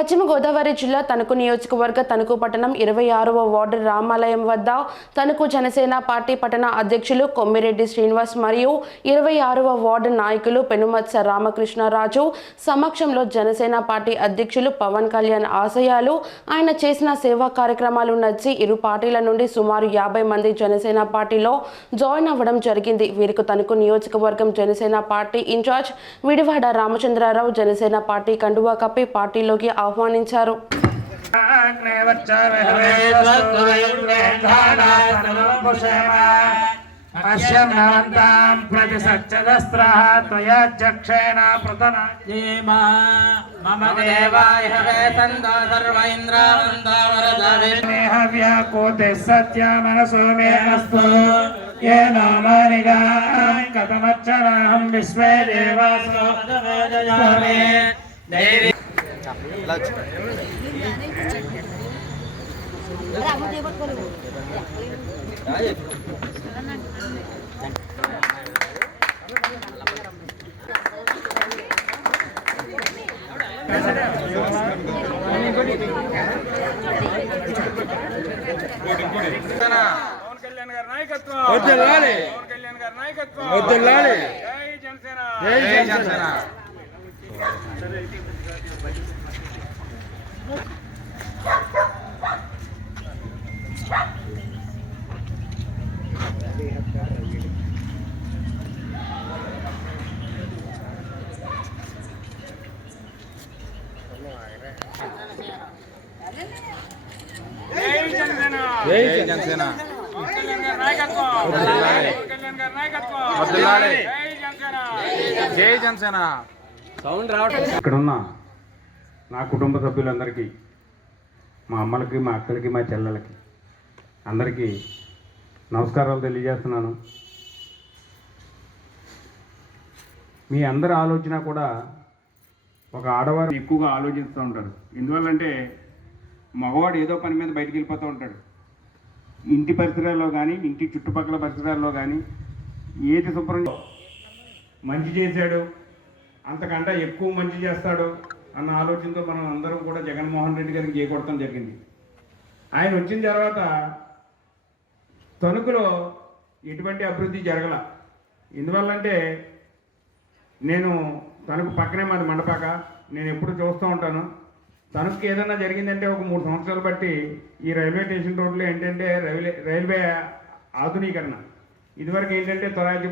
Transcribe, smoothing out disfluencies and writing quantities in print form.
పశ్చిమ గోదావరి జిల్లా తణుకు నియోజకవర్గ తణుకు పట్టణం 26వ వార్డు రామాలయం వద్ద తణుకు జనసేన పార్టీ పట్టణ అధ్యక్షులు కొమ్మిరెడ్డి శ్రీనివాస్ మరియు 26వ వార్డు నాయకులు పెనుమత్స రామకృష్ణరాజు సమక్షంలో జనసేన పార్టీ అధ్యక్షులు పవన్ కళ్యాణ్ ఆశయాలు ఆయన చేసిన సేవా కార్యక్రమాలు నచ్చి ఇరు పార్టీల నుండి సుమారు 50 మంది జనసేన పార్టీలో జాయిన్ అవ్వడం జరిగింది. వీరికి తణుకు నియోజకవర్గం Janasena party incharge Vidivada Ramachandrarao Janasena party కండువా కప్పి పార్టీలోకి ఆహ్వానించారు. విశ్వే దేవాసో ఇక్కడున్న నా కుటుంబ సభ్యులందరికీ, మా అమ్మలకి, మా అక్కలకి, మా చెల్లెలకి అందరికీ నమస్కారాలు తెలియజేస్తున్నాను. మీ అందరి ఆలోచన కూడా ఒక ఆడవారు ఎక్కువగా ఆలోచిస్తూ ఉంటారు. ఎందువల్లంటే మగవాడు ఏదో పని మీద బయటికి వెళ్ళిపోతూ ఉంటాడు. ఇంటి పరిసరాల్లో కానీ, ఇంటి చుట్టుపక్కల పరిసరాల్లో కానీ ఏది శుభ్రం మంచి చేశాడు, అంతకంటే ఎక్కువ మంచి చేస్తాడు అన్న ఆలోచనతో మనం అందరం కూడా జగన్మోహన్ రెడ్డి గారికి చేకొడతాం జరిగింది. ఆయన వచ్చిన తర్వాత తణుకులో ఎటువంటి అభివృద్ధి జరగల. ఎందువల్లంటే నేను తణుకు పక్కనే మాది మండపాక, నేను ఎప్పుడు చూస్తూ ఉంటాను. తణుకు ఏదైనా జరిగిందంటే ఒక 3 సంవత్సరాలు బట్టి ఈ రైల్వే స్టేషన్ రోడ్లో ఏంటంటే రైల్వే ఆధునీకరణ. ఇదివరకు ఏంటంటే త్వరాజీ